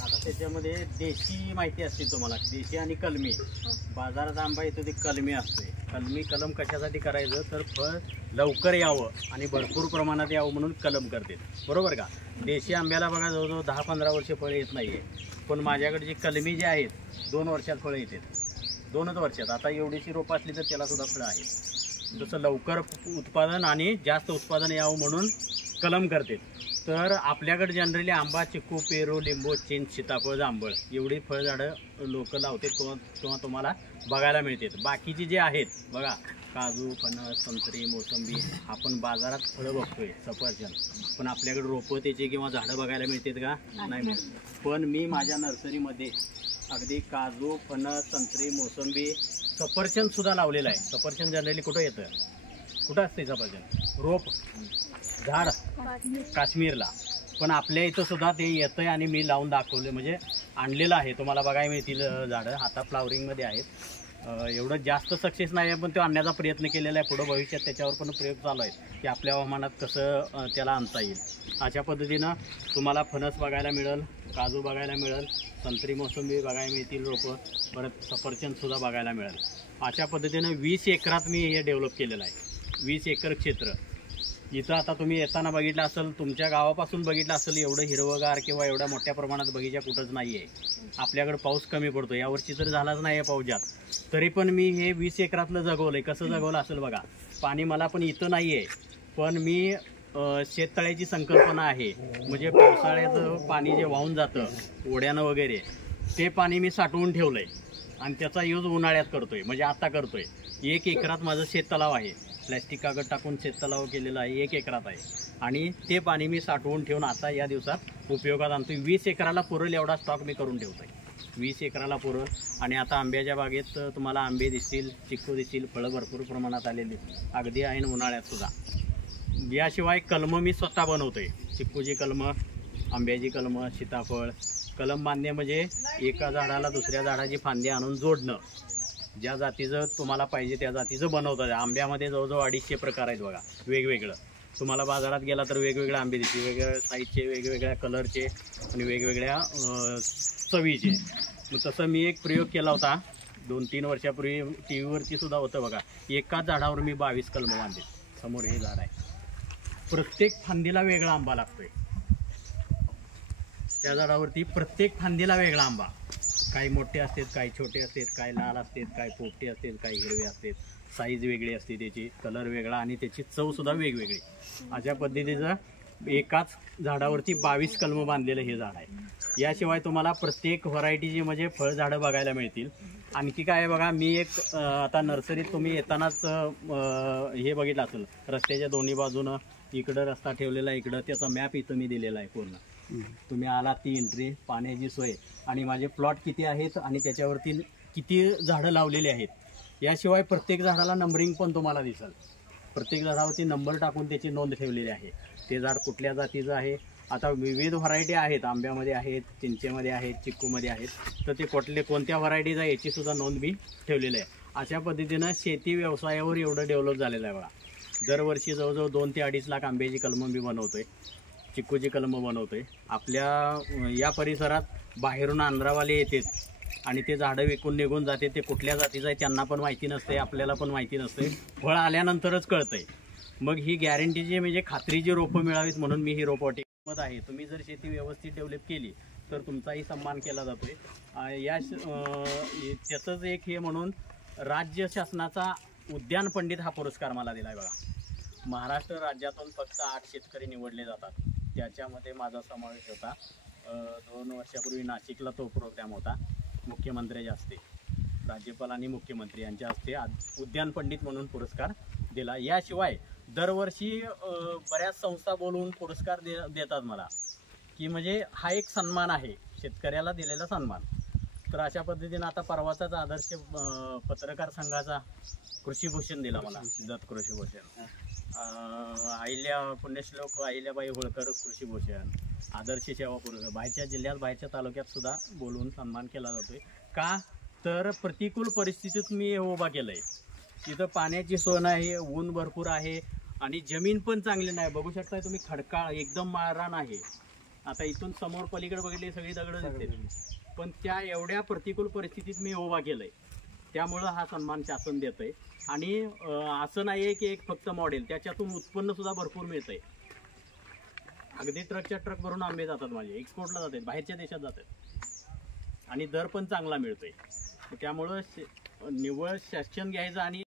आता त्याच्यामध्ये देशी माहिती असते तुम्हाला, देशी आणि कलमी. बाजारात आंबा येतो ते कलमी असतोय. कलमी कलम कशासाठी करायचं तर फळ लवकर यावं आणि भरपूर प्रमाणात यावं म्हणून कलम करते, बरोबर का. देशी आंब्याला बघा जवळजवळ 10-15 वर्ष फळ येत नाही आहे, पण माझ्याकडे जी कलमी जे आहेत 2 वर्षात फळं येतात, 2च वर्षात. आता एवढीशी रोपं असली तर त्याला सुद्धा फळं आहेत. जसं लवकर उत्पादन आणि जास्त उत्पादन यावं म्हणून कलम करते. तर आपल्याकडे जनरली आंबा, चिक्कू, पेरू, लिंबू, चिंच, सीताफळ, जांभळ एवढी फळझाडं लोक लावतात किंवा तुम्हाला बघायला मिळतात. बाकीची जे आहेत बघा, काजू, फणस, संत्री, मोसंबी, आपण बाजारात फळं बघतोय, सफरचंद, पण आपल्याकडे रोपं त्याचे किंवा झाडं बघायला मिळतात का? नाही मिळत. पण मी माझ्या नर्सरीमध्ये अगदी काजू, फणस, संत्री, मोसंबी, सफरचंद सुद्धा लावलेलं आहे. सफरचंद जनरली कुठं येतं, कुठं असते सफरचंद? रोप, झाड काश्मीरला. पण आपल्या इथं सुद्धा ते येतंय आणि मी लावून दाखवले, म्हणजे आणलेलं आहे. तुम्हाला बघायला मिळतील झाडं, आता फ्लावरिंगमध्ये आहेत. एवढं जास्त सक्सेस नाही आहे, पण तो आणण्याचा प्रयत्न केलेला आहे. पुढं भविष्यात त्याच्यावर पण प्रयोग चालू आहेत की आपल्या हवामानात कसं त्याला आणता येईल. अशा पद्धतीनं तुम्हाला फणस बघायला मिळेल, काजू बघायला मिळेल, संत्री, मोसंबी बघायला मिळतील रोपं, परत सफरचंदसुद्धा बघायला मिळेल. अशा पद्धतीनं 20 एकरात मी हे डेव्हलप केलेलं आहे. 20 एकर क्षेत्र. इथं आता तुम्ही येताना बघितलं असेल, तुमच्या गावापासून बघितलं असेल, एवढं हिरवगार किंवा एवढ्या मोठ्या प्रमाणात बगीचा कुठंच नाही आहे. आपल्याकडे पाऊस कमी पडतो, यावर्षी तर झालाच नाही आहे पाऊस जास्त, तरी पण मी हे 20 एकरातलं जगवलं आहे. कसं जगवलं असेल बघा. पाणी मला पण इथं नाही आहे, पण मी शेततळ्याची संकल्पना आहे, म्हणजे पावसाळ्याचं पाणी जे वाहून जातं ओढ्यानं वगैरे, ते पाणी मी साठवून ठेवलं आहे आणि त्याचा यूज उन्हाळ्यात करतोय, म्हणजे आता करतोय. 1 एकरात माझं शेततलाव आहे, प्लॅस्टिक कागद टाकून शेततलाव केलेला आहे, 1 एकरात आहे. आणि ते पाणी मी साठवून ठेवून आता या दिवसात उपयोगात आणतोय. 20 एकराला पुरेल एवढा स्टॉक मी करून ठेवतोय, 20 एकराला पुरेल. आणि आता आंब्याच्या बागेत तुम्हाला आंबे दिसतील, चिक्कू दिसतील, फळं भरपूर प्रमाणात आलेली अगदी आहे उन्हाळ्यात सुद्धा. याशिवाय कलम मी स्वतः बनवतोय, चिक्कूची कलमं, आंब्याची कलमं, सीताफळ. कलम बांधणे म्हणजे एका झाडाला दुसऱ्या झाडाची फांदी आणून जोडणं. ज्या जातीचं तुम्हाला पाहिजे त्या जातीचं बनवतात. आंब्यामध्ये जवळजवळ 250 प्रकार आहेत बघा, वेगवेगळं. तुम्हाला बाजारात गेला तर वेगवेगळे आंबे दिसतील, वेगवेगळ्या साईजचे, वेगवेगळ्या कलरचे आणि वेगवेगळ्या चवीचे. मग तसं मी एक प्रयोग केला होता 2-3 वर्षापूर्वी, टी व्हीवरती सुद्धा होतं बघा. एकाच झाडावर मी 22 कलमं बांधले. समोर हे झाड आहे, प्रत्येक फांदीला वेगळा आंबा लागतोय. त्या झाडावरती प्रत्येक फांदीला वेगळा आंबा, काही मोठे असतात, काही छोटे असतात, काही लाल असतात, काही पोपटे असतात, काही हिरवे असतात. साईज वेगळी असते त्याची, कलर वेगळा आणि त्याची चवसुद्धा वेगवेगळी. अशा पद्धतीचं एकाच झाडावरती 22 कलमं बांधलेलं हे झाड आहे. याशिवाय तुम्हाला प्रत्येक व्हरायटीची म्हणजे फळझाडं बघायला मिळतील. आणखी काय आहे बघा, मी एक आता नर्सरीत तुम्ही येतानाच हे बघितलं असेल, रस्त्याच्या दोन्ही बाजूनं इकडं रस्ता ठेवलेला आहे, इकडं त्याचा मॅप इथं मी दिलेला आहे पूर्ण. तुम्ही आलात ती एंट्री, पाण्याची सोय आणि माझे प्लॉट किती आहेत आणि त्याच्यावरती किती झाडं लावलेली आहेत. याशिवाय प्रत्येक झाडाला नंबरिंग पण तुम्हाला दिसेल. प्रत्येक झाडावरती नंबर टाकून त्याची नोंद ठेवलेली आहे. ते झाड कुठल्या जातीचं आहे. आता विविध व्हरायटी आहेत, आंब्यामध्ये आहेत, चिंचेमध्ये आहेत, चिक्कूमध्ये आहेत, तर ते कोणत्या व्हरायटीज आहे याची सुद्धा नोंद मी ठेवलेली आहे. अशा पद्धतीनं शेती व्यवसायावर एवढं डेव्हलप झालेलं आहे बघा. दरवर्षी जवळजवळ 2 ते 2.5 लाख आंब्याची कलमं मी बनवतोय, चिक्कूची कलमं बनवतोय. आपल्या या परिसरात बाहेरून आंध्रावाले येतात आणि ते झाडं विकून निघून जाते. ते कुठल्या जातीचं आहे त्यांना पण माहिती नसते, आपल्याला पण माहिती नसते. फळ आल्यानंतरच कळतंय. मग ही गॅरंटीची म्हणजे खात्रीची रोपं मिळावीत म्हणून मी ही रोपवाटिका मत आहे. तुम्ही जर शेती व्यवस्थित डेव्हलप केली तर तुमचाही सन्मान केला जातोय. त्याचंच एक हे म्हणून राज्य शासनाचा उद्यान पंडित हा पुरस्कार मला दिला आहे बघा. महाराष्ट्र राज्यातून फक्त 8 शेतकरी निवडले जातात, त्याच्यामध्ये माझा समावेश होता. 2 वर्षापूर्वी नाशिकला तो प्रोग्राम होता, मुख्यमंत्र्याच्या हस्ते, राज्यपाल आणि मुख्यमंत्री यांच्या हस्ते उद्यान पंडित म्हणून पुरस्कार दिला. याशिवाय दरवर्षी बऱ्याच संस्था बोलवून पुरस्कार देतात मला, की म्हणजे हा एक सन्मान आहे, शेतकऱ्याला दिलेला सन्मान. तर अशा पद्धतीने आता परवाचाच आदर्श पत्रकार संघाचा कृषीभूषण दिला मला, दत्त कृषीभूषण. पुण्यश्लोक अहिल्याबाई होळकर कृषीभूषण, आदर्श सेवा पुरस्कार. बाहेरच्या जिल्ह्यात, बाहेरच्या तालुक्यात सुद्धा बोलवून सन्मान केला जातोय. का तर प्रतिकूल परिस्थितीत मी उभा केलंय. तिथं पाण्याची सोय नाही, ऊन भरपूर आहे, आणि जमीन पण चांगली नाही, बघू शकताय तुम्ही खडकाळ एकदम माळरान आहे. आता इथून समोर पलीकडे बघितली सगळी दगड दिसते, पण त्या एवढ्या प्रतिकूल परिस्थितीत मी उभा केलंय, त्यामुळं हा सन्मान शासन देतंय. आणि असं नाहीये की एक फक्त मॉडेल, त्याच्यातून उत्पन्न सुद्धा भरपूर मिळतंय. अगदी ट्रकच्या ट्रक भरून आंबे जातात माझे, एक्सपोर्टला जातात, बाहेरच्या देशात जातात आणि दर पण चांगला मिळतोय. त्यामुळं निव्वळ शासन घ्यायचं आणि